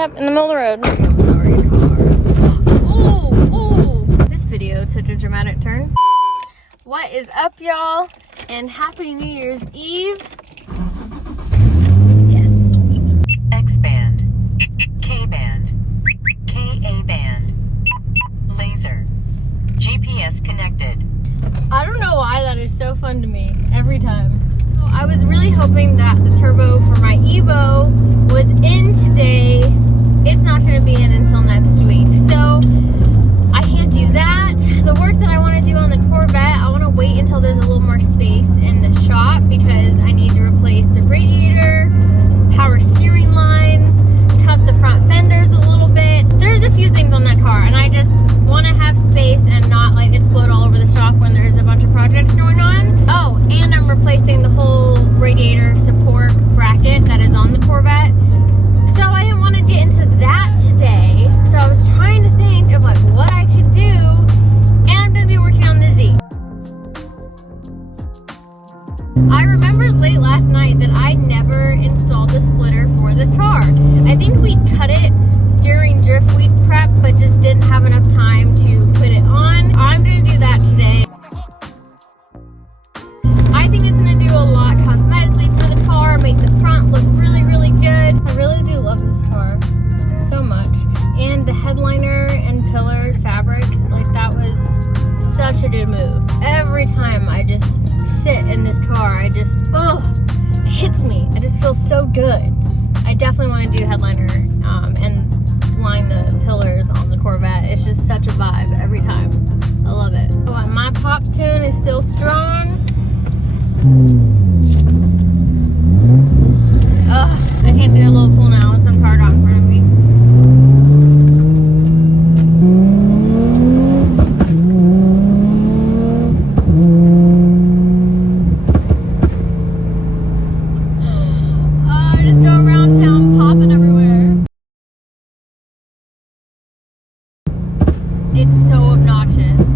Yep, in the middle of the road. I'm sorry, car. Oh, this video took a dramatic turn. What is up, y'all? And happy New Year's Eve. Yes. X-band, K-band, Ka-band, laser, GPS connected. I don't know why that is so fun to me every time. I was really hoping that the turbo for my Evo was in today. It's not going to be in until next week, so I can't do that. The work that I want to do on the Corvette, I want to wait until there's a little more space in the shop because I need to replace the radiator, power steering lines, cut the front fenders a little bit. There's a few things on that car, and I just want to have space and not like explode all over the shop when there's a bunch of projects going on. Oh, and I'm replacing the whole radiator support bracket that is on the Corvette. So I didn't want to get into that today. So I was trying to think of like what I could do, and I'm going to be working on the Z. I remembered late last night that I never installed the splitter for this car. I think we cut it during driftweed prep, but just didn't have enough time to put it on. I'm going to do that today. I think it's going to do a lot cosmetically for the car, make the front look really, really good. I really do love this car so much. And the headliner and pillar fabric, like that was such a good move. Every time I just sit in this car, I just, it hits me. I just feel so good. I definitely want to do headliner and line the pillars on the Corvette. It's just such a vibe every time. I love it. Oh, my pop tune is still strong. I can't do a little pull now with some car out in front of me. I just go around town popping everywhere. It's so obnoxious.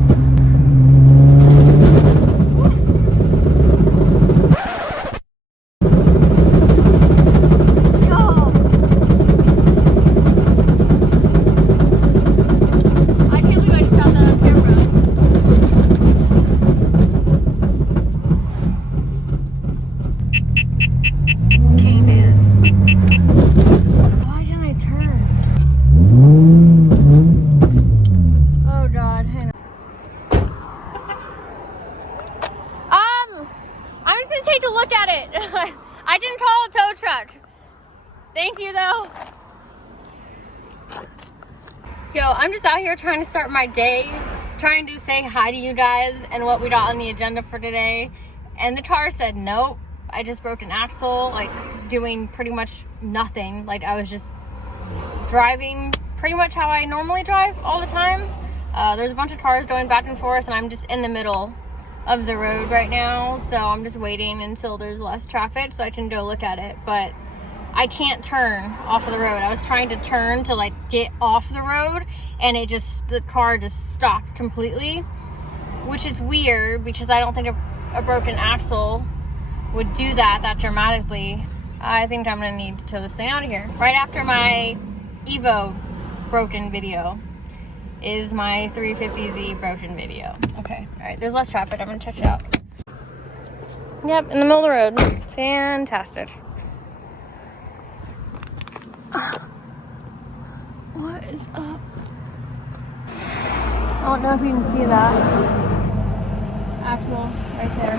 I didn't call a tow truck. Thank you though. Yo, I'm just out here trying to start my day, trying to say hi to you guys and what we got on the agenda for today. And the car said nope. I just broke an axle, like doing pretty much nothing. Like I was just driving pretty much how I normally drive all the time. There's a bunch of cars going back and forth and I'm just in the middle of the road right now, so I'm just waiting until there's less traffic so I can go look at it, but I can't turn off of the road. I was trying to turn to like get off the road and the car just stopped completely, which is weird because I don't think a broken axle would do that dramatically. I think I'm gonna need to tow this thing out of here. Right after my Evo broken video is my 350Z broken video. Okay, all right, there's less traffic. I'm gonna check it out. Yep, in the middle of the road. Fantastic. What is up? I don't know if you can see that axle right there.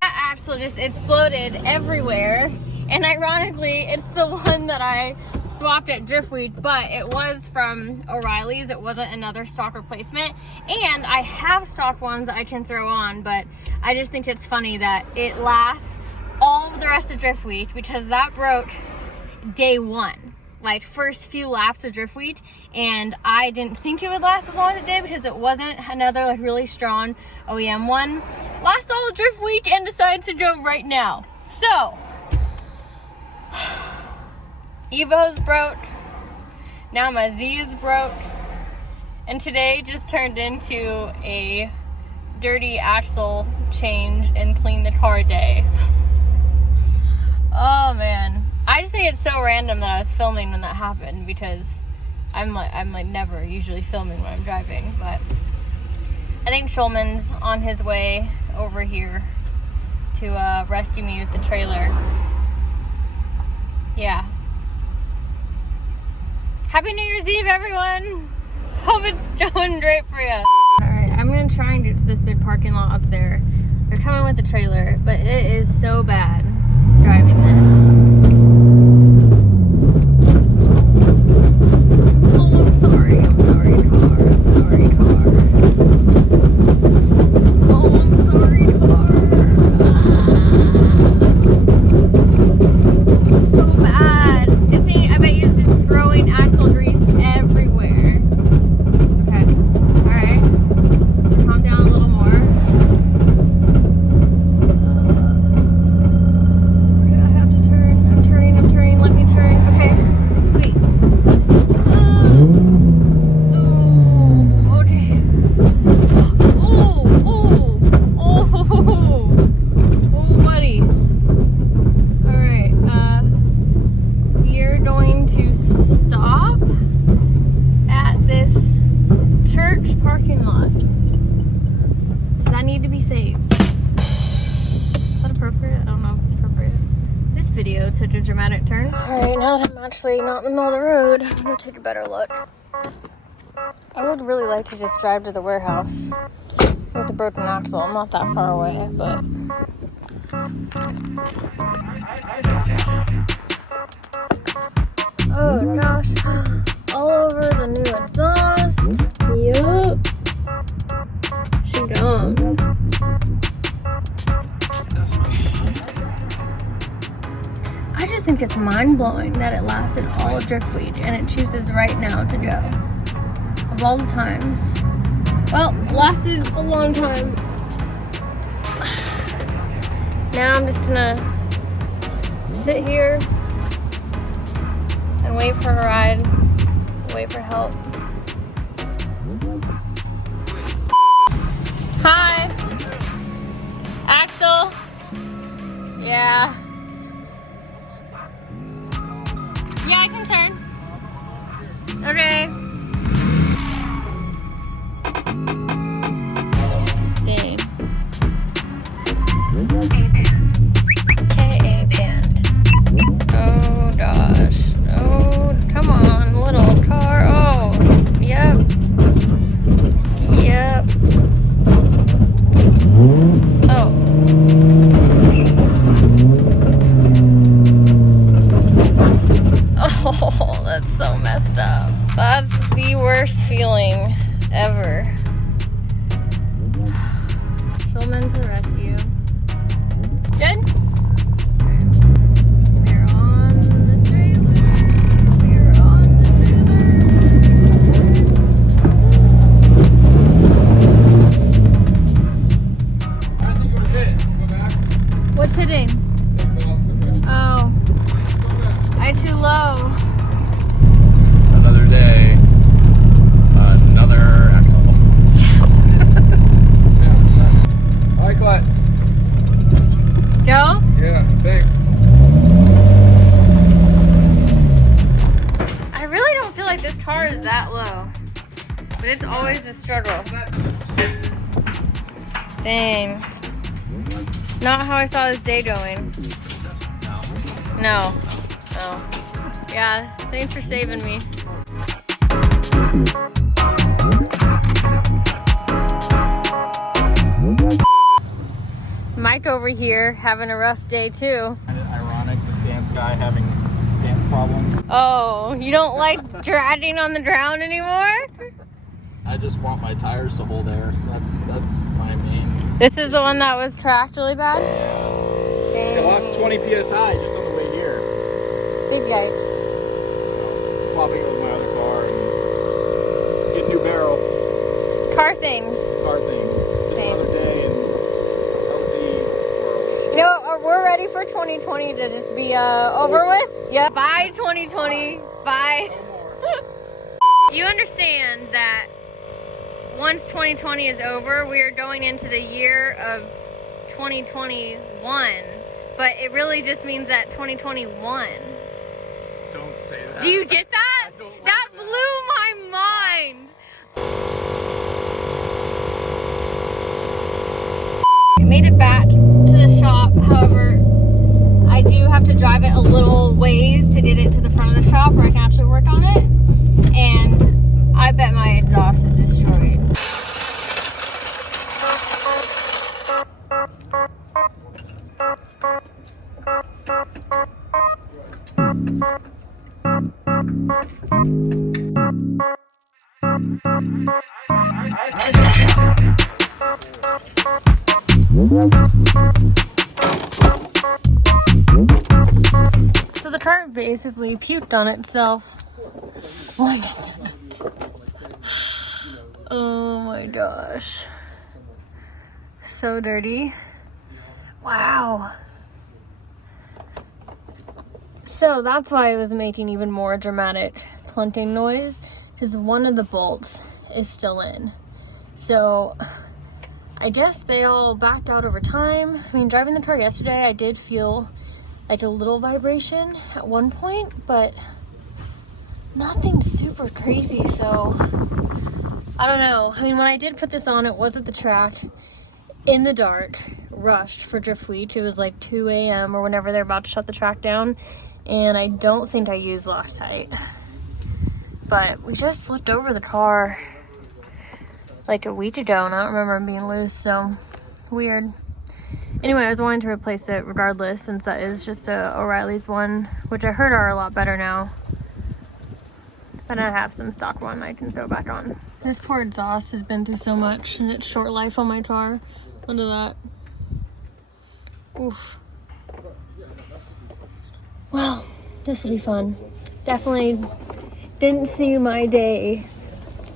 That axle just exploded everywhere. And ironically, it's the one that I swapped at Driftweed, but it was from O'Reilly's. It wasn't another stock replacement. And I have stock ones I can throw on, but I just think it's funny that it lasts all of the rest of Driftweed because that broke day one, like first few laps of Driftweed. And I didn't think it would last as long as it did because it wasn't another like really strong OEM one. Last all of Driftweed and decided to go right now. So, Evo's broke, now my Z is broke, and today just turned into a dirty axle change and clean the car day. Oh man, I just think it's so random that I was filming when that happened because I'm like never usually filming when I'm driving, but I think Schulman's on his way over here to rescue me with the trailer. Yeah. Happy New Year's Eve, everyone! Hope it's going great for you. Alright, I'm gonna try and get to this big parking lot up there. They're coming with the trailer, but it is so bad driving this. Oh, I'm sorry car, I'm sorry car. Oh, I'm sorry car. So bad. I bet you it's just throwing axle grease everywhere. Okay, alright. Calm down a little more. Where do I have to turn? I'm turning, let me turn. Okay, sweet. Oh, okay. Oh, buddy. Alright, we are going to stop at this church parking lot. Does that need to be saved? Is that appropriate? I don't know if it's appropriate. This video took a dramatic turn. Alright, now that I'm actually not in the middle of the road, I'm gonna take a better look. I would really like to just drive to the warehouse with the broken axle. I'm not that far away, but... Oh gosh, all over the new exhaust. Yup. Shoot on. I just think it's mind-blowing that it lasted all of Drift Week and it chooses right now to go. Of all the times. Well, it lasted a long time. Now I'm just gonna sit here and wait for a ride, wait for help. Hi. Axel. Yeah. Yeah, I can turn. Okay. Dang. K-A band. Oh gosh. Oh, come on, little car. Oh, yep. Yep. Oh. Oh, that's so messed up. That's the worst feeling ever. Schulman to rescue. Good? We're on the trailer. We're on the trailer. I think it was hit. Go back. What's hitting? Oh. I too low. Another day. Another axle. Hi, Collete. Go? Yeah, thanks. I really don't feel like this car is that low. But it's always a struggle. Dang. Not how I saw this day going. No. Oh. Yeah, thanks for saving me. Mike over here having a rough day too. Ironic, the stance guy having stance problems. Oh, you don't like dragging on the ground anymore? I just want my tires to hold air. That's my main. This is the one that was cracked really bad? It lost 20 psi just on the way here. Big yikes. So, swapping it with my other car and get a new barrel. Car things. Car things. Just Same. another day in LC world. You know, we're ready for 2020 to just be over with. Yeah. Bye 2020. Bye. You understand that once 2020 is over, we are going into the year of 2021. but it really just means that 2021. Don't say that. Do you get that? That blew my mind. I made it back to the shop. However, I do have to drive it a little ways to get it to the front of the shop where I can actually work on it. And I bet my exhaust is destroyed. So the car basically puked on itself. Oh my gosh. So dirty. Wow. So that's why it was making even more dramatic clunking noise, because one of the bolts is still in. So I guess they all backed out over time. I mean, driving the car yesterday, I did feel like a little vibration at one point, but nothing super crazy. So I don't know. I mean, when I did put this on, it was at the track in the dark, rushed for Drift Week. It was like 2 a.m. or whenever they're about to shut the track down. And I don't think I used Loctite. But we just flipped over the car like a week ago, and I don't remember them being loose, so weird. Anyway, I was wanting to replace it regardless, since that is just a O'Reilly's one, which I heard are a lot better now. But I have some stock one I can throw back on. This poor exhaust has been through so much in its short life on my car. Look at that. Oof. Well, this will be fun. Definitely didn't see my day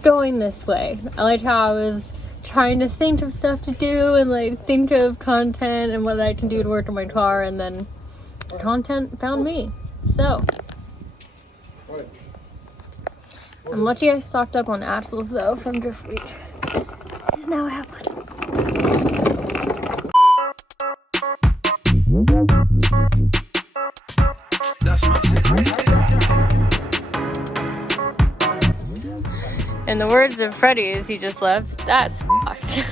going this way. I like how I was trying to think of stuff to do and like think of content and what I can do to work on my car, and then content found me. So I'm lucky I stocked up on axles though from Drift Week, because now I have one. In the words of Freddie as he just left, that's fucked.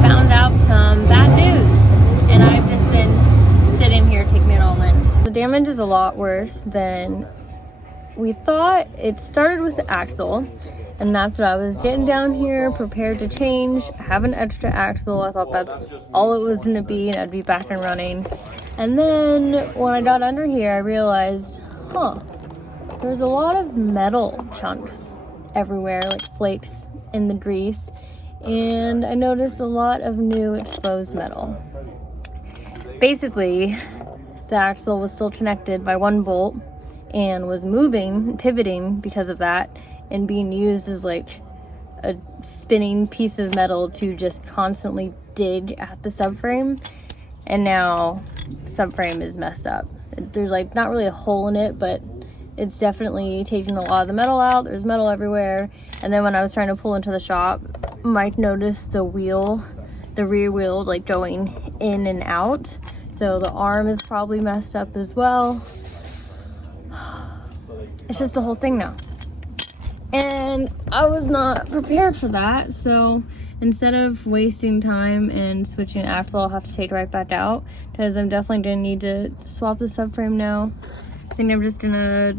Found out some bad news, and I've just been sitting here taking it all in. The damage is a lot worse than we thought. It started with the axle, and that's what I was getting down here, prepared to change. I have an extra axle. I thought that's all it was going to be, and I'd be back and running. And then when I got under here, I realized, there's a lot of metal chunks everywhere, like flakes in the grease. And I noticed a lot of new exposed metal. Basically, the axle was still connected by one bolt and was moving, pivoting because of that, and being used as like a spinning piece of metal to just constantly dig at the subframe. And now subframe is messed up. There's like not really a hole in it, but it's definitely taking a lot of the metal out. There's metal everywhere. And then when I was trying to pull into the shop, Mike noticed the wheel, the rear wheel, like going in and out. So the arm is probably messed up as well. It's just a whole thing now. And I was not prepared for that, so instead of wasting time and switching axle, I'll have to take it right back out, because I'm definitely going to need to swap the subframe now. I think I'm just going to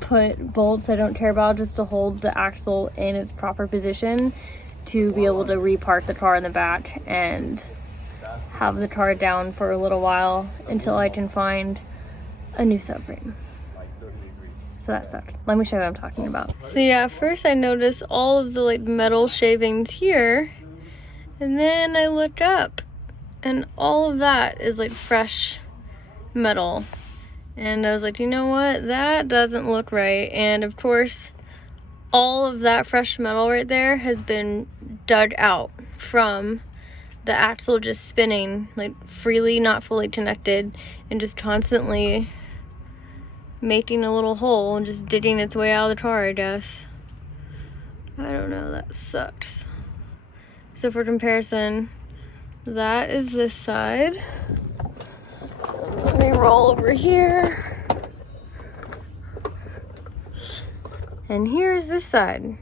put bolts I don't care about just to hold the axle in its proper position to be able to repark the car in the back and have the car down for a little while until I can find a new subframe. So that sucks. Let me show you what I'm talking about. So yeah, first I noticed all of the like metal shavings here, and then I look up and all of that is like fresh metal. And I was like, you know what? That doesn't look right. And of course, all of that fresh metal right there has been dug out from the axle just spinning like freely, not fully connected, and just constantly making a little hole and just digging its way out of the tar, I guess. I don't know, that sucks. So for comparison, that is this side. Let me roll over here. And here's this side.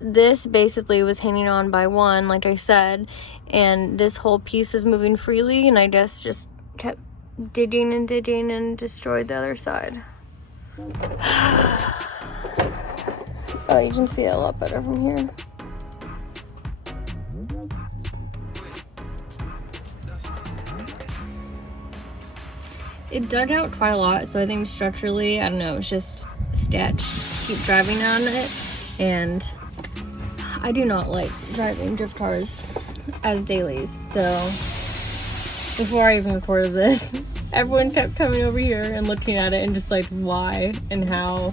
This basically was hanging on by one, like I said, and this whole piece was moving freely, and I just kept digging and digging and destroyed the other side. Oh, you can see it a lot better from here. It dug out quite a lot, so I think structurally, I don't know, it's just sketch. Keep driving on it, and I do not like driving drift cars as dailies, so before I even recorded this, everyone kept coming over here and looking at it and just like why and how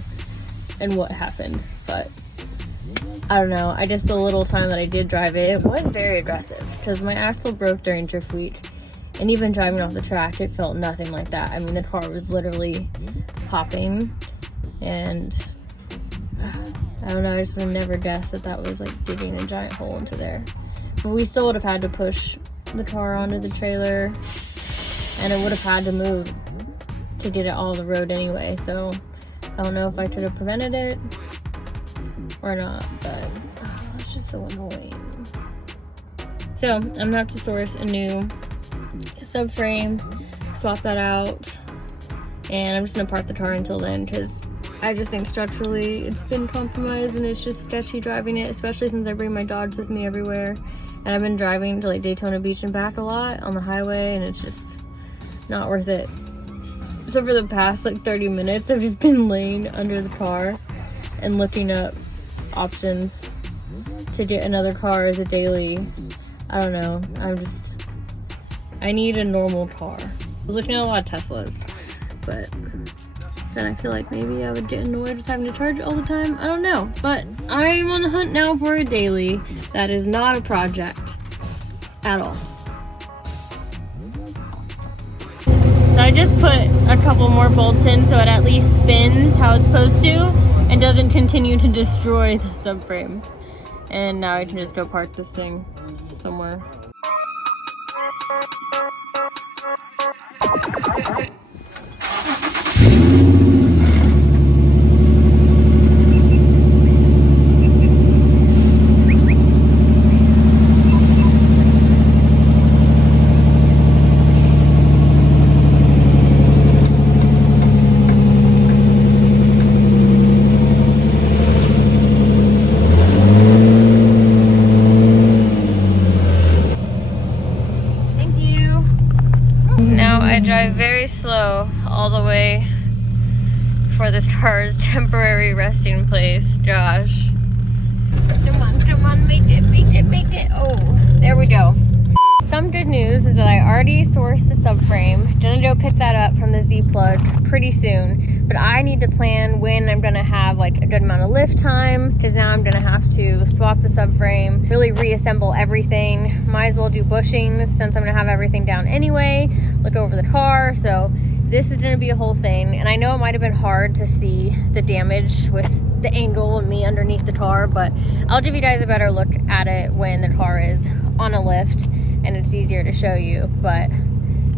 and what happened. But I don't know, the little time that I did drive it, it was very aggressive because my axle broke during drift week, and even driving off the track, it felt nothing like that. I mean, the car was literally popping, and I don't know, I just would have never guessed that that was like digging a giant hole into there. But we still would have had to push the car onto the trailer, and it would have had to move to get it all the road anyway. So I don't know if I could have prevented it or not, but it's just so annoying. So I'm gonna have to source a new subframe, swap that out, and I'm just gonna park the car until then because I just think structurally it's been compromised and it's just sketchy driving it, especially since I bring my dogs with me everywhere. And I've been driving to like Daytona Beach and back a lot on the highway, and it's just not worth it. So for the past like 30 minutes, I've just been laying under the car and looking up options to get another car as a daily. I don't know, I need a normal car. I was looking at a lot of Teslas, but then I feel like maybe I would get annoyed with having to charge all the time. I don't know, but I'm on the hunt now for a daily that is not a project at all. So I just put a couple more bolts in so it at least spins how it's supposed to and doesn't continue to destroy the subframe. And now I can just go park this thing somewhere. Drive very slow all the way for this car's temporary resting place. Gosh. Come on, make it. Oh, there we go. Some good news is that I already sourced a subframe. Gonna go pick that up from the Z-Plug pretty soon, but I need to plan when I'm gonna have like a good amount of lift time, because now I'm gonna have to swap the subframe, really reassemble everything. Might as well do bushings since I'm gonna have everything down anyway, look over the car. So this is gonna be a whole thing, and I know it might have been hard to see the damage with the angle of me underneath the car, but I'll give you guys a better look at it when the car is on a lift and it's easier to show you. But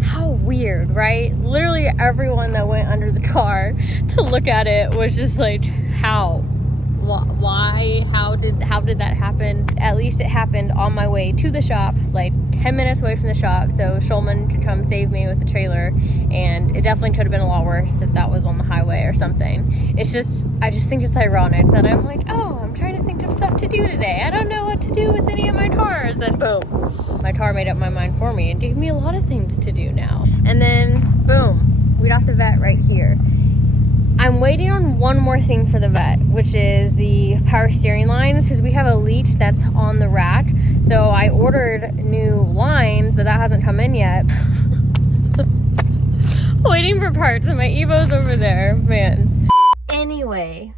how weird, right? Literally everyone that went under the car to look at it was just like, how? Why? How did that happen? At least it happened on my way to the shop, like 10 minutes away from the shop, so Shulman could come save me with the trailer. And it definitely could have been a lot worse if that was on the highway or something. It's just, I just think it's ironic that I'm like, oh, I'm trying to think of stuff to do today. I don't know what to do with any of my cars, and boom, my car made up my mind for me and gave me a lot of things to do now. And then boom, we got the vet right here. I'm waiting on one more thing for the vet, which is the power steering lines, because we have a leak that's on the rack. So I ordered new lines, but that hasn't come in yet. Waiting for parts, and my Evo's over there, man. Anyway,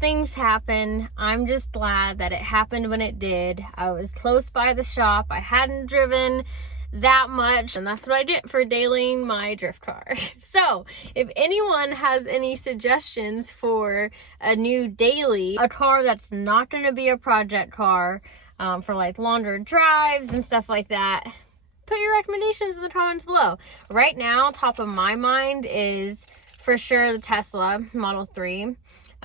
things happen. I'm just glad that it happened when it did. I was close by the shop. I hadn't driven that much, and that's what I did for dailying my drift car. So if anyone has any suggestions for a new daily, a car that's not going to be a project car, for like longer drives and stuff like that, put your recommendations in the comments below. Right now, top of my mind is for sure the Tesla Model 3.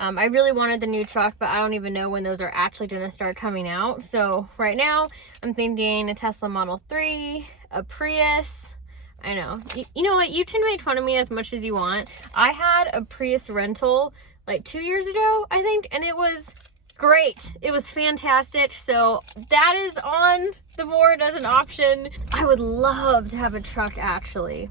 I really wanted the new truck, but I don't even know when those are actually going to start coming out. So right now, I'm thinking a Tesla Model 3, a Prius. I know. You know what? You can make fun of me as much as you want. I had a Prius rental like 2 years ago, I think, and it was great. It was fantastic. So that is on the board as an option. I would love to have a truck, actually.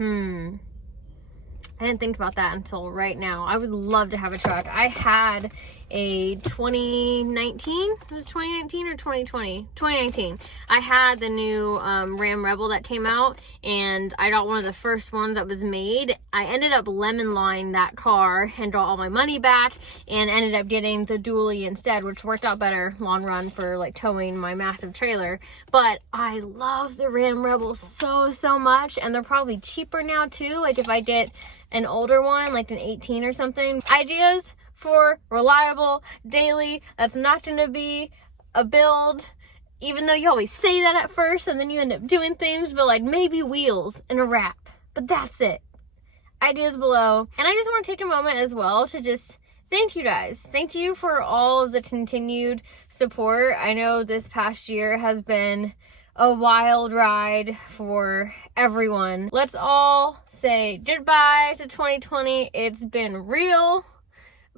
I didn't think about that until right now. I would love to have a truck. I had a 2019, it was 2019 or 2020? 2019. I had the new Ram Rebel that came out, and I got one of the first ones that was made. I ended up lemon line that car and got all my money back, and ended up getting the dually instead, which worked out better long run for like towing my massive trailer. But I love the Ram Rebel so much, and they're probably cheaper now too. Like if I get an older one, like an 18 or something. Ideas for reliable daily that's not going to be a build, even though you always say that at first and then you end up doing things, but like maybe wheels and a wrap, but that's it. Ideas below. And I just want to take a moment as well to just thank you guys. Thank you for all of the continued support. I know this past year has been a wild ride for everyone. Let's all say goodbye to 2020. It's been real,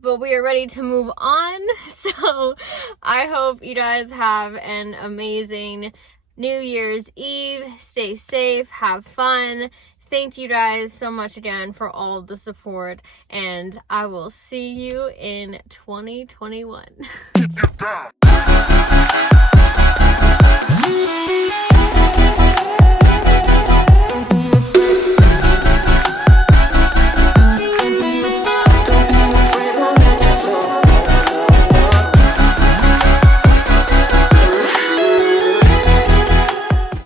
but we are ready to move on. So I hope you guys have an amazing New Year's Eve. Stay safe, have fun. Thank you guys so much again for all of the support, and I will see you in 2021.